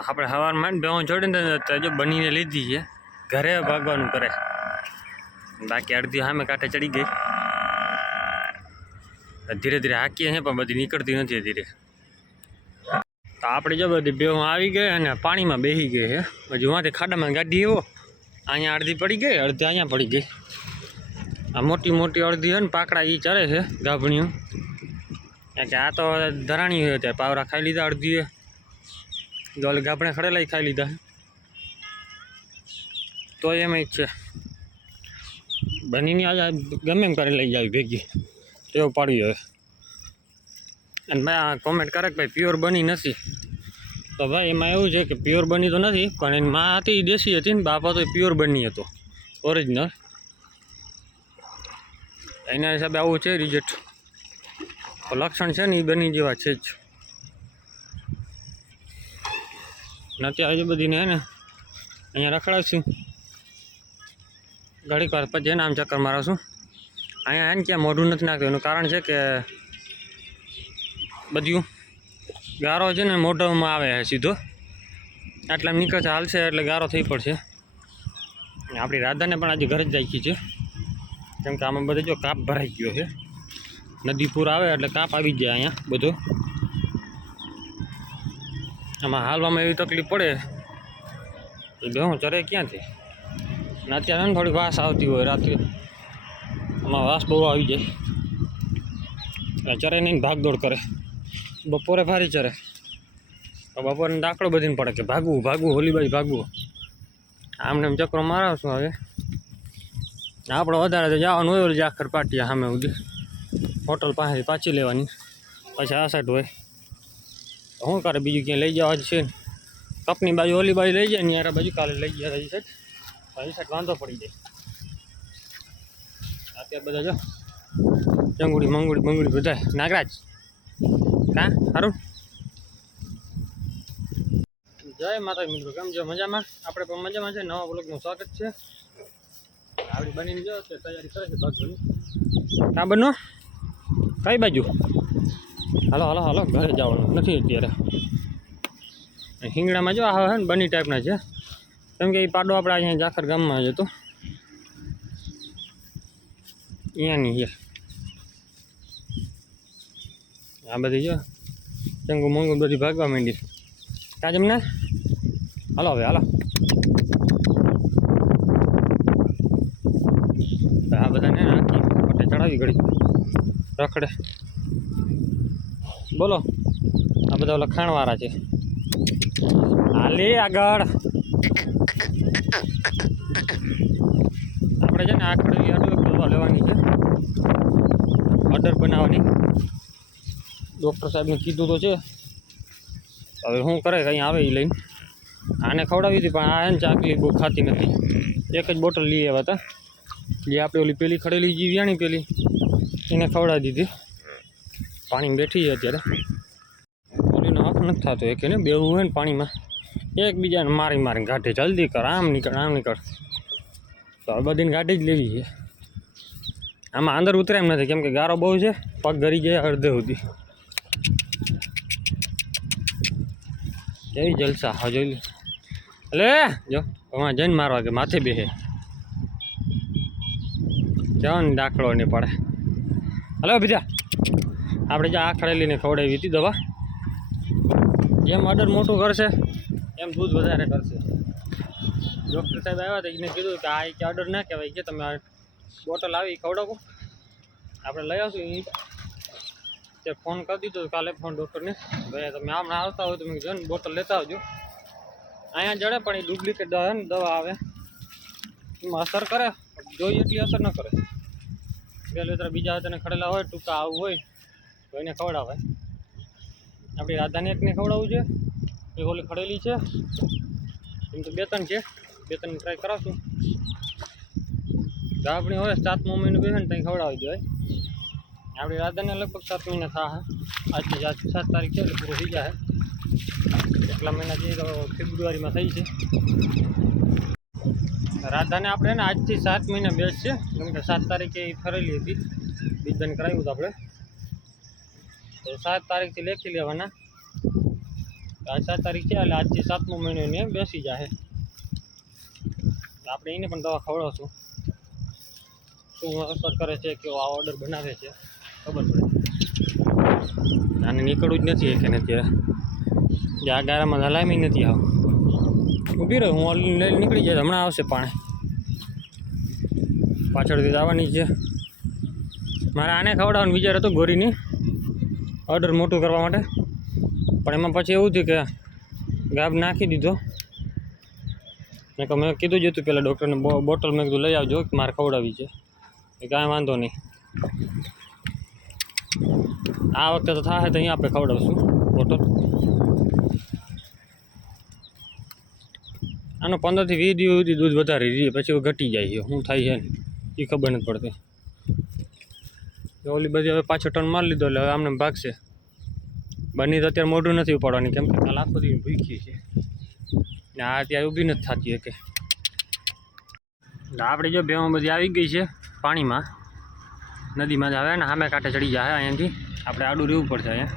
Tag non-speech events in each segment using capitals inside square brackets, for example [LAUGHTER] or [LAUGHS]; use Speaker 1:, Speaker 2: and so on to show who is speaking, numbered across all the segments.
Speaker 1: આપણે સવારમાં બે છોડીને જો બનીને લીધી છે. ઘરે ભાગવાનું કરે. બાકી અડધી સામે કાંઠે ચડી ગઈ. ધીરે ધીરે હાકીએ છે પણ બધી નીકળતી નથી ધીરે. તો આપણે જો બધી બેહું આવી ગઈ અને પાણીમાં બેસી ગઈ છે હજુ વાંથી ખાડામાં ગાડી એવો. અહીંયા અડધી પડી ગઈ, અડધી અહીંયા પડી ગઈ. આ મોટી મોટી અડધી છે ને પાકડા એ ચરે છે ગાભણીઓ કે આ તો ધરાણી હોય ત્યાં પાવરા ખાઈ લીધા અડધીએ દોલ ગાભણે ખડેલા ખાઈ લીધા તો એમ જ છે. બનીની આજે ગમે એમ કરી લઈ જાય ભેગી. એવું પાડી હવે. અને ભાઈ આ કોમેન્ટ કરે કે ભાઈ પ્યોર બની નથી. તો ભાઈ એમાં એવું છે કે પ્યોર બની તો નથી, પણ એની માં હતી દેશી હતી ને, બાપા તો પ્યોર બની હતો. ઓરિજિનલ એના હિસાબે આવું છે રિઝલ્ટ લક્ષણ છે ને, એ બની જેવા છે જ. ને અત્યારે હજુ બધીને હે ને? અહીંયા રખડાવશું. ઘડીક વાર પછી એને આમ ચક્કર મારાશું. અહીંયા એને ક્યાં મોઢું નથી નાખતું. એનું કારણ છે કે બધું ગારો છે ને મોઢામાં આવે સીધો. આટલા નીકળશે હાલશે એટલે ગારો થઈ પડશે. આપણી રાધાને પણ આજે ઘરે જ રાખી છે. કેમ કે આમાં બધે જો કાપ ભરાઈ ગયો છે. નદી પૂર આવે એટલે કાપ આવી જાય અહીંયા બધો. આમાં હાલવામાં એવી તકલીફ પડે. એ બેહું ચરે ક્યાંથી? અને અત્યારે ને વાસ આવતી હોય રાત્રે. આમાં વાસ બહુ આવી જાય. ચરે નહીં ભાગદોડ કરે. બપોરે ભારી ચરે. તો બપોરે દાખલો બધીને પડે કે ભાગવું ભાગવું હોલી બાજુ ભાગવું. આમને એમ ચક્રો મારાવશું હવે. આપણે વધારે તો જવાનું હોય ઓલી જાખર પાટીયા સામે સુધી હોટલ પાસે પાછી લેવાની. પછી આ સાઈડ હોય. શું કરે બીજું ક્યાંય લઈ જવા છે કપની બાજુ, ઓલી બાજુ લઈ જાય ને યાર બાજુ, કાલે લઈ ગયા હજી સાઈડ હજી સાઈડ વાંધો પડી જાય. અત્યારે બધા જો, ચંગુડી, મંગુડી મંગુડી બધા. નાગરાજ, કા? સારું જય માતા મિત્રો, કેમ છો? મજામાં? આપણે પણ મજામાં છે. નવા બ્લોગનું સ્વાગત છે. આવડી બનીને જો તૈયારી કરે છે બની કાં બનો કઈ બાજુ? હાલો હાલો હાલો, ઘરે જવાનું નથી અત્યારે. હિંગડામાં જો આવે ને બની ટાઈપના છે. કેમ કે એ પાડો આપણે અહીંયા જાખર ગામમાં જ હતો. અહીંયાની છે. આ બધી જો ચંગુ મંગુ બધી ભાગવા માંડી કાં જમને? હાલો હવે, હાલો. આ બધાને નાખી ચડાવી ઘડી રખડે. બોલો. આ બધા ઓલા ખાણવાળા છે. હાલે આગળ. આપણે છે ને આ ખડવી અડર દવા લેવાની છે. ઓર્ડર બનાવવાની. ડૉક્ટર સાહેબને કીધું તો છે. હવે શું કરે કંઈ આવે એ લઈને. આને ખવડાવી હતી, પણ આ એને ચાકલી બહુ ખાતી નથી. એક જ બોટલ લઈ આવ્યા હતા. જે આપણે ઓલી પેલી ખડેલી જે વ્યાણી પેલી, એને ખવડાવી દીધી. પાણી બેઠી છે અત્યારે. ઓલીનો હક નથી થતો, એક એને બેવું હોય ને પાણીમાં, એકબીજાને મારી મારી ગાંઠે જલ્દી કર, આમ નીકળ આમ નીકળ. તો હવે બધીને જ લેવી છે. આમાં અંદર ઉતરે એમ નથી, કેમ કે ગારો બહુ છે, પગ ગરી ગયા અડધે સુધી. કેવી જલસા, હા જોઈ લે, જો, હમણાં જઈને મારવા કે માથે બેસે જાઓ ને દાખલો નહીં પડે. હલો, બીજા. આપણે જે આ ખડેલીને ખવડાવી હતી દવા, જેમ ઓર્ડર મોટું કરશે, એમ દૂધ વધારે કરશે. ડૉક્ટર સાહેબ આવ્યા હતા, એને કીધું કે આ કે ઓર્ડર ના કહેવાય, કે તમે બોટલ આવી ખવડાવો. આપણે લઈ આવશું એ તે ફોન કરી દીધો કાલે ફોન ડૉક્ટરને. ભાઈ તમે હમણાં આવતા હોય તો મેં કીધું ને, બોટલ લેતા આવજો. અહીંયા જડે પણ એ ડુપ્લિકેટ દવા ને, દવા આવે. એમાં અસર કરે, જોઈએ એટલી અસર ન કરે. પેલું તરફ બીજા તને ખડેલા હોય, ટૂંકા આવું હોય તો એને ખવડાવે. આપણી રાધાને એકને ખવડાવવું છે. એક ઓલી ખડેલી છે. એમ તો બે ત્રણ છે. બે ત્રણ ટ્રાય કરાવશું. ગાભણી હોય સાત મહિનો બે ને ત્યાં ખવડાવી દેવાય આપણી રાધાને લગભગ સાત મહિના થા આજથી આજ સાત તારીખ છે, એટલે પૂરું થઈ જાય એટલા મહિના જે ફેબ્રુઆરીમાં થઈ છે. રાધાને આપણે આજથી સાત મહિના બેસ છે કેમ કે સાત તારીખે એ ફરેલી હતી. બીજદાન કરાવ્યું હતું આપણે. તો સાત તારીખથી લેખી લેવાના. આજ સાત તારીખ છે, એટલે આજથી સાતમો મહિનો એને બેસી જાય આપણે એને પણ દવા ખવડાવશું. શું અસર કરે છે, કેવો આ ઓર્ડર બનાવે છે, ખબર પડે. આને નીકળવું જ નથી કે અત્યારે. જે આ ગારામાં હલામી નથી આવ. ઊભી રહ્યો હું ઓલી લઈને નીકળી જાય હમણાં આવશે પાણી. પાછળથી આવવાની છે. મારે આને ખવડાવવાનો વિચાર હતો ગોરીની. ઓર્ડર મોટું કરવા માટે. પણ એમાં પછી એવું થયું કે ગાબ નાખી દીધો. મેં કહું મેં કીધું જ હતું પહેલાં ડૉક્ટરને બોટલ મેં કીધું, લઈ આવજો મારે ખવડાવવી છે. કાંઈ વાંધો નહીં. આ વખતે તો થાય તો અહીંયા આપણે ખવડાવશું બોટલ. આનો પંદરથી વીસ દિવસ સુધી દૂધ વધારી દઈએ પછી ઘટી જાય છે. શું થાય છે એ ખબર નથી પડતી. ઓલી બધી હવે પાછો ટર્ન મારી લીધો, એટલે હવે આમને ભાગશે. બની તો અત્યારે મોઢું નથી ઉપાડવાની, કેમ કે કાલ આખો દી ભૂખી છે. ને આ અત્યારે ઊભી નથી થતી કે આપણે જો ભેવા બધી આવી ગઈ છે પાણીમાં. નદીમાં જ આવે ને સામે કાંઠે ચડી જાય અહીંયાથી. આપણે આડું રહેવું પડશે અહીંયા.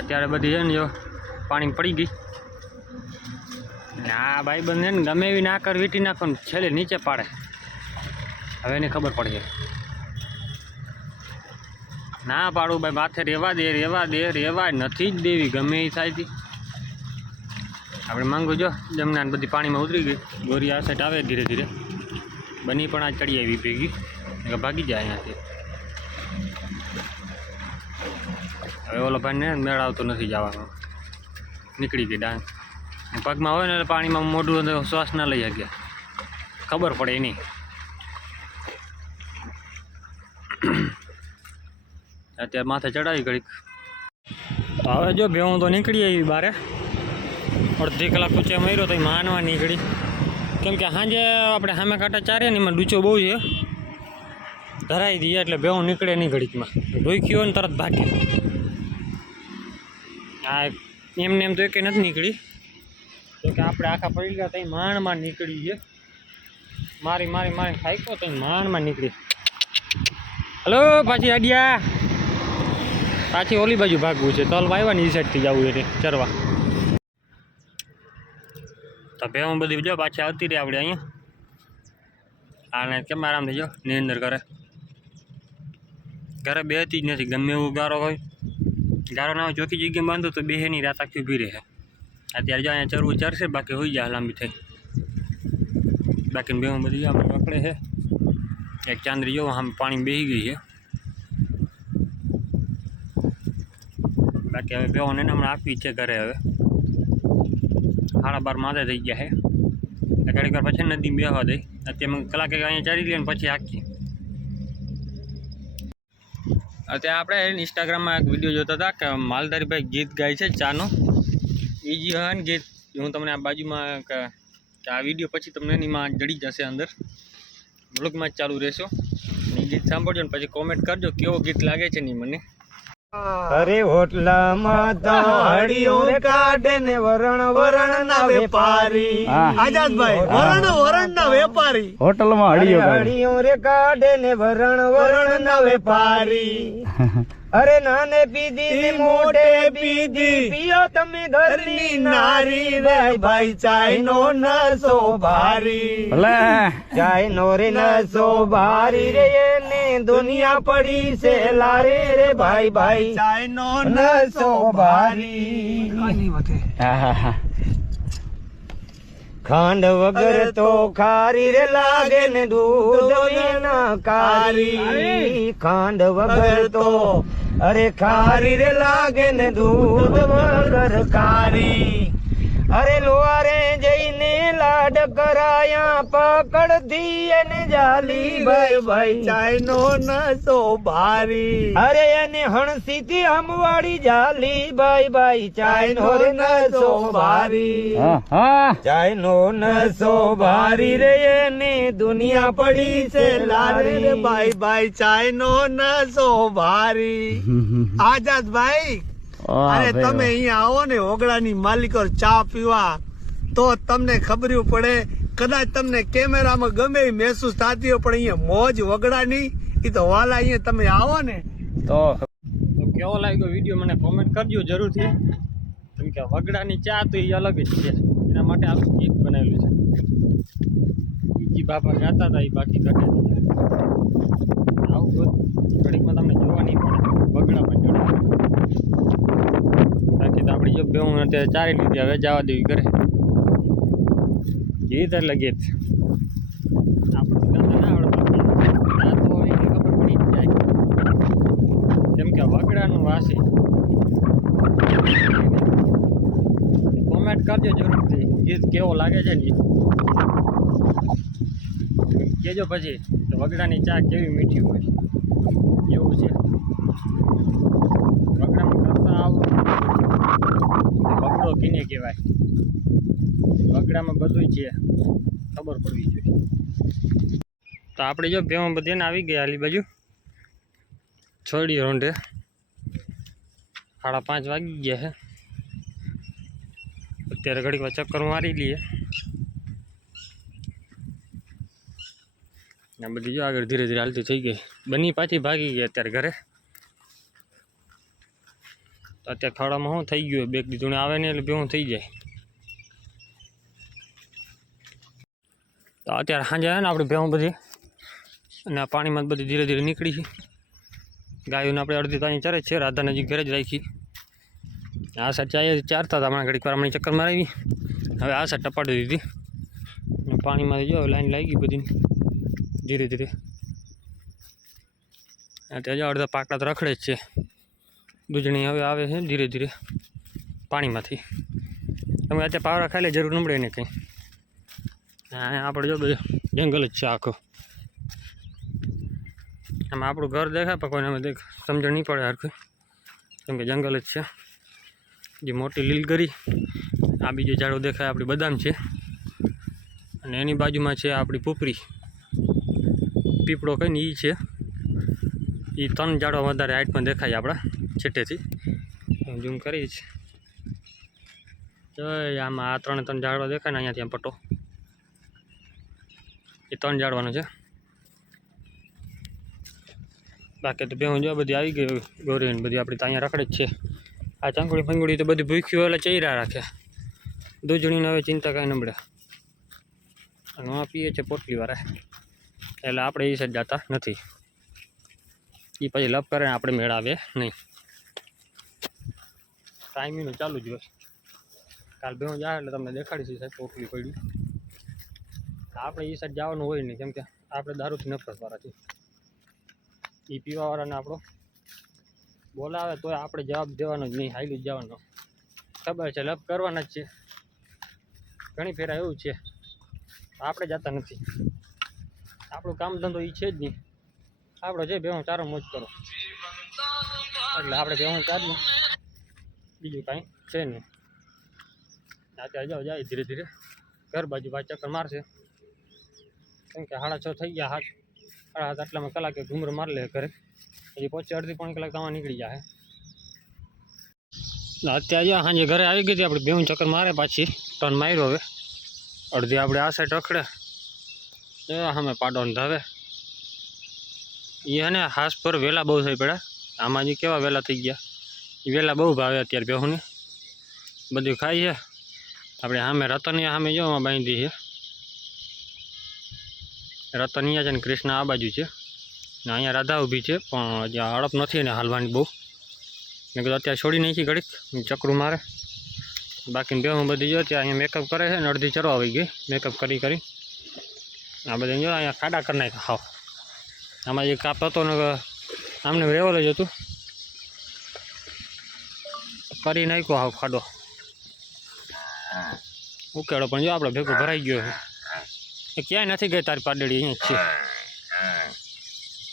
Speaker 1: અત્યારે બધી છે ને જો પાણી પડી ગઈ. ને આ ભાઈ બંધ ને ગમે એવી ના કર વીટી નાખો છેલ્લે નીચે પાડે. હવે એને ખબર પડશે ના પાડું ભાઈ, માથે રહેવા દે રહેવા દે રહેવા નથી જ દેવી, ગમે એ થાય આપણે માંગુ જો જમના બધી પાણીમાં ઉતરી ગઈ. ગોરી આ સાઈડ આવે ધીરે ધીરે. બની પણ આ ચડી આવી ભેગી. એટલે ભાગી જાય અહીંયાથી. હવે ઓલો ભાઈને મેળાવતો નથી જવાનો. નીકળી ગઈ ડાંગ. પગમાં હોય ને એટલે પાણીમાં મોઢું શ્વાસ ના લઈ શકીએ ખબર પડે એની. અત્યારે માથે ચડાવી ઘડીક. હવે જો ભેવું તો નીકળી આવી બારે. અડધી કલાક પૂછે મર્યો તો માનવા નીકળી. કેમ કે સાંજે આપણે સામે કાંટા ચારે ને એમાં ડૂચો બહુ છે. ધરાઈ દઈએ એટલે ભેવું નીકળે નહીં ઘડીકમાં. ઢોઈખ્યો ને તરત ભાગે. આ એમને એમ તો એકે નથી નીકળી. તો આપણે આખા પડી ગયા ત્યાં માણમાં નીકળી છે. મારી મારી મારી ખાઈકો તો માણમાં નીકળી. હલો, પાછી અડિયા પાછી ઓલી બાજુ ભાગવું છે. તલ વાયવાની એ સાઈડથી જવું એટલે ચરવા. તો ભેવું બધી જો પાછી આવતી રહી આપણે અહીંયા. આને કેમ આરામથી જો ની અંદર કરે. ઘરે બેહતી જ નથી, ગમે એવું ગારો હોય. ગારો ના હોય ચોખ્ખી જગ્યાએ બાંધો તો બેહેની રાત આખી ઊભી રહે. અત્યારે જો અહીંયા ચરવું ચરશે, બાકી હોઈ જાય લાંબી થઈ. બાકી બેવું બધી જો આપણે પકડે છે. એક ચાંદરી જો આમ પાણી બેસી ગઈ છે. બાકી હવે એને હમણાં આપવી છે ઘરે હવે. સાડા બાર માથે થઈ ગયા છે ઘડી વાર પછી નદી બેહવા દઈ અત્યારે કલાકે અહીંયા ચારી લઈએ ને પછી આખી અત્યારે આપણે ઇન્સ્ટાગ્રામમાં એક વીડિયો જોતા હતા કે માલધારીભાઈ ગીત ગાય છે ચાનો. એ જે હોય ને ગીત હું તમને આ બાજુમાં કે કે આ વીડિયો પછી તમને એનીમાં જડી જશે અંદર. બ્લોગમાં ચાલુ રહેશો એ ગીત સાંભળજો ને પછી કોમેન્ટ કરજો કેવો ગીત લાગે છે ને મને.
Speaker 2: અરે હોટલામાં હળીઓ કાઢે ને વરણ વરણ ના વેપારી
Speaker 3: આઝાદભાઈ વરણ વરણ ના વેપારી.
Speaker 2: હોટલમાં હળીઓ હળીઓ રે કાઢે ને વરણ વરણ ના વેપારી. [LAUGHS] અરે નાને પીધી ને મોઢે પીધી. પીઓ તમે ઘરની નારી રે ભાઈ ચાય નો નસો ભારી. ચાય નો રે નસો ભારી રે એને દુનિયા પડી છે લારે રે ભાઈ ભાઈ.
Speaker 3: ચાય નો
Speaker 2: નસો ભારી. ખાંડ વગર તો ખારી રે લાગે ને દૂધ વિના કારી ખાંડ વગર તો અરે ખારી રે લાગે ને દૂધ વગર કારી અરે લોહારે જઈને લાડ કરાયા પકડ એને જાલી ભાઈ. ભાઈ
Speaker 3: ચાઈનો નસો ભારી.
Speaker 2: અરે એને હણસી થી હમવાડી જાલી ભાઈ ભાઈ ચાઈનો નસો ભારી. ચાઈનો નસો ભારી રે એને દુનિયા પડી છે
Speaker 3: લારે રે ભાઈ ભાઈ ચાઈનો નસો ભારી. આઝાદભાઈ અરે તમે અહીંયા આવો ને ઓગળાની માલિકો ચા પીવા. તો તમને ખબર્યું પડે કદાચ તમને કેમેરામાં ગમે મહેસૂસ થતી હોય પણ અહીંયા મોજ વગડાની એ તો વાલા અહીંયા તમે આવો ને.
Speaker 2: તો
Speaker 1: તો કેવો લાગ્યો વીડિયો મને કોમેન્ટ કરજો જરૂરથી. કે વગડાની ચા તો એ અલગ જ છે. એના માટે આખું ગીત બનાવેલું છે. બીજી બાપા ગાતા હતા એ બાકી ઘટે આવું ઘડીકમાં તમને જોવા નહીં પડે વગડામાં ચડે. તો આપણી જો બેવું અત્યારે ચારી લીધી. હવે જવા દેવી કરે ગીત એટલે ગીત આપણે ગાતા વગડાનું વાસી. કોમેન્ટ કરજો જરૂરથી. ગીત કેવો લાગે છે ને કહેજો પછી. વગડાની ચા કેવી મીઠી હોય. એવું છે વગડામાં કરતા આવું કીને કહેવાય. વગડામાં બધું છે. ખબર પડવી જોઈએ. તો આપણે જો ભેવા બધી આવી ગયા આલી બાજુ. છોડી રોંઢે. સાડા પાંચ વાગી ગયા છે. અત્યારે ઘડીક ચક્કર મારી લઈએ. આ બધી જો આગળ ધીરે ધીરે હાલતી થઈ ગઈ. બની પાછી ભાગી ગઈ અત્યારે ઘરે. અત્યારે ખાડામાં શું થઈ ગયું? બેગ દીધું આવે ને એટલે ભેગું થઈ જાય. તો અત્યારે સાંજે આવે ને આપણે ભેગું બધી. અને આ પાણીમાં બધી ધીરે ધીરે નીકળી છે. ગાયોને આપણે અડધી તાની ચરે છે રાધા નજીક ઘરે જ રાખી. આ સાઈડ ચાય ચારતા હતા, હમણાં ઘડીક વાર ચક્કર મારાવી હવે આ સાઈડ ટપાડી દીધી. અને પાણીમાંથી જો લાઈન લાગી બધી. ધીરે ધીરે. જો અડધા પાકડા તો રખડે જ છે. દૂધણી હવે આવે છે ધીરે ધીરે પાણીમાંથી. તમે અત્યારે પાવરા ખાઈ લે, જરૂર નમડે ને કંઈ. આપણે જો જંગલ જ છે આખો. આમાં આપણું ઘર દેખાય, પણ કોઈને અમે દેખ સમજણ નહીં પડે હરખું કેમ કે જંગલ જ છે. જે મોટી લીલગરી, આ બીજો ઝાડો દેખાય આપણી બદામ છે. અને એની બાજુમાં છે આપણી પૂપરી પીપળો કહીને એ છે. એ ત્રણ ઝાડો વધારે હાઈટમાં દેખાય આપણા. છેટેથી હું ઝૂમ કરીશ. જો આમાં આ ત્રણે ત્રણ ઝાડવા દેખાય ને અહીંયાથી આમ પટ્ટો. એ ત્રણ ઝાડવાનું છે. બાકી તો બેહું જો બધી આવી ગઈ ગોરીને બધી. આપણી તો અહીંયા રખડે જ છે. આ ચાંકડી ફંગડી તો બધી ભૂખ્યું એટલે ચૈરા રાખે. દૂધણીને હવે ચિંતા કાંઈ નબળે અને આ પીએ છે પોટલી વાળા એટલે આપણે એ સાઈડ જતા નથી. એ પછી લપ કરે આપણે મેળાવે નહીં. ટાઈમિંગ ચાલુ જ હોય. કાલ બે જાય એટલે તમને દેખાડીશ સાહેબ પોટલી પડી. આપણે એ સાઈડ જવાનું હોય નહીં, કેમ કે આપણે દારૂથી નફરત વાળા એ પીવાવાળાને આપણો બોલાવે તોય આપણે જવાબ દેવાનો જ નહીં, હાઈલું જ જવાનો. ખબર છે, લપ કરવાના જ છે. ઘણી ફેરા એવું છે. આપણે જતા નથી. આપણું કામ ધંધો એ છે જ નહીં. આપણો છે ભેહું ચારો મોજ કરો. એટલે આપણે ભેહું ચારીએ બીજું કાંઈ છે નહીં. અત્યારે જાઓ જાય ધીરે ધીરે ઘર બાજુ ભાઈ ચક્કર મારશે. કેમ કે સાડા છ થઈ ગયા હાથ. સાડા હાથ આટલામાં કલાકે ઘૂમર મારી લે ઘરે. પછી પહોંચે અડધી પોણી કલાક તમારે નીકળી જાય અત્યારે જો સાંજે ઘરે આવી ગઈ હતી, આપણે બેવું ચક્કર મારે પાછી. ટર્ન માર્યો હવે. અડધી આપણે આ સાઈડ રખડે. એ સામે પાડોને ધાવે. એ હે ને હાસ પર વહેલા બહુ થઈ પડ્યા. આમાં જે કેવા વહેલા થઈ ગયા? એ વહેલા બહુ ભાવે અત્યારે બેહુને. બધું ખાઈ છે. આપણે સામે રતનિયા સામે જો આમાં બાંધી છે. રતનિયા છે ને કૃષ્ણ આ બાજુ છે. ને અહીંયા રાધા ઊભી છે, પણ હજી હડપ નથી ને હાલવાની બહુ. મેં કીધું અત્યારે છોડી નાખી ઘડીક ચક્રું મારે. બાકી બેહું બધી જો, ત્યાં અહીંયા મેકઅપ કરે છે ને અડધી ચરો આવી ગઈ. મેકઅપ કરી કરી. આ બધા જો અહીંયા ખાડા કરી નાખ્યા. હાવ. આમાં જે કાપ હતો ને આમને રેવલ જ હતું. કરી નાખ્યો હાવ ખાડો. ઉકેડો, પણ જો આપણો ભેગો ભરાઈ ગયો છે. ક્યાંય નથી ગઈ તારી પાડડી અહીંયા છે.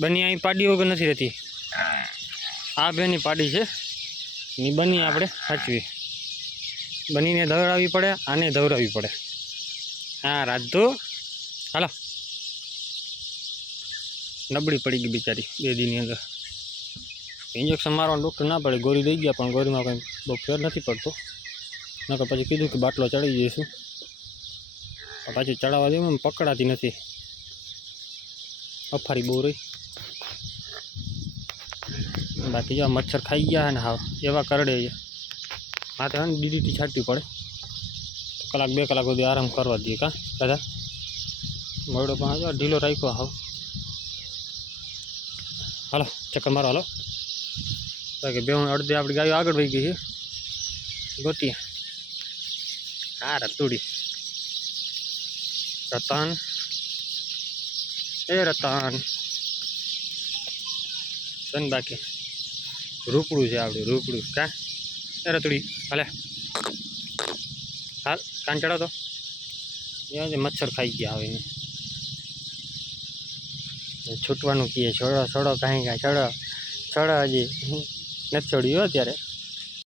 Speaker 1: બની અહીં પાડી વગર નથી રહેતી. આ બેની પાડી છે. ની બની આપણે સાચવી. બનીને ધવરાવવી પડે, આને ધવરાવવી પડે. હા રાધુ હાલો. નબળી પડી ગઈ બિચારી, બે દીની અંદર. ઇન્જેક્શન મારવાનું ડૉક્ટર ના પડે, ગોળી દઈ ગયા, પણ ગોળીમાં કંઈ બહુ ફેર નથી પડતો. નકર પછી કીધું કે બાટલો ચડી જઈશું. પણ પાછી ચડાવવા દેવું એમ પકડાતી નથી. અફારી બહુ રહી. બાકી જો આ મચ્છર ખાઈ ગયા ને હાવ, એવા કરડે છે. માથે હોય ને ડીડીટી છાંટવી પડે. કલાક બે કલાક સુધી આરામ કરવા દઈએ કાં, દાદા? મોડો પણ જો ઢીલો રાખ્યો હાવ. હાલો, ચક્કર મારો હાલો. બાકી બે અડધી આપણી ગાયો આગળ વહી ગઈ છે. ગોતીએ હા રતુડી રતન. એ રતન. સન બાકી. રૂપડું છે આપણું રૂપડું. કા? એ રતુડી, હાલે. હાલ, કાન ચડાવ તો. ત્યાં જે મચ્છર ખાઈ ગયા એને. છૂટવાનું કીએ, છોડો છોડો, કાંઈ કાંઈ, છોડો. છોડો હજી. નથી છોડ્યું અત્યારે.